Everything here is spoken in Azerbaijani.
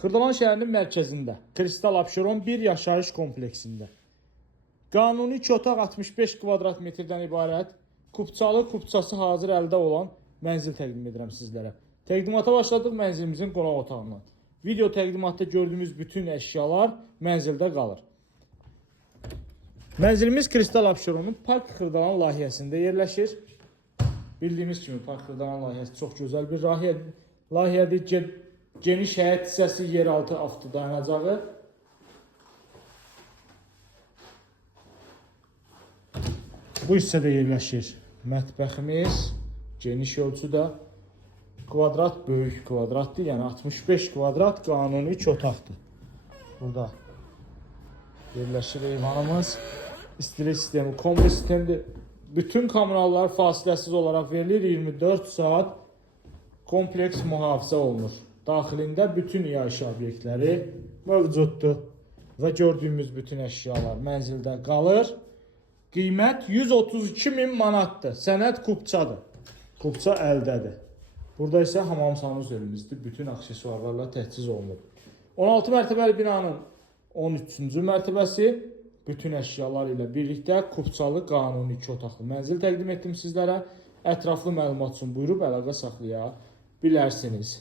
Xırdalan şəhərinin mərkəzində, Kristal Abşeron 1 yaşayış kompleksində. Qanuni 2 otaq 65 kvadrat metrdən ibarət, kupçalı, kupçası hazır əldə olan mənzil təqdim edirəm sizlərə. Təqdimata başladıq mənzilimizin qonaq otağından. Video təqdimatda gördüyümüz bütün əşyalar mənzildə qalır. Mənzilimiz Kristal Abşeronun Park Xırdalan layihəsində yerləşir. Bildiyimiz kimi Park Xırdalan layihəsi çox gözəl bir layihədir. Geniş həyət hissəsi, yeraltı avtodayanacağı. Bu hissədə yerləşir mətbəximiz. Geniş ölçüdə. Kvadrat böyük kvadratdır. Yəni 65 kvadrat qanuni 2 otaqdır. Burada yerləşir eyvanımız. İstilik sistemi, kombi sistemidir. Bütün kommunallar fasiləsiz olaraq verilir. 24 saat kompleks mühafizə olunur. Daxilində bütün yaşayış obyektləri mövcuddur və gördüyümüz bütün əşyalar mənzildə qalır. Qiymət 132.000 manatdır. Sənəd kupçadır. Kupça əldədir. Burada isə hamam sanuzəlimizdir. Bütün aksesuarlarla təchiz olunur. 16 mərtəbəli binanın 13-cü mərtəbəsi bütün əşyalar ilə birlikdə kupçalı qanuni 2 otaqlı mənzil təqdim etdim sizlərə. Ətraflı məlumat üçün buyurub əlaqə saxlaya bilərsiniz.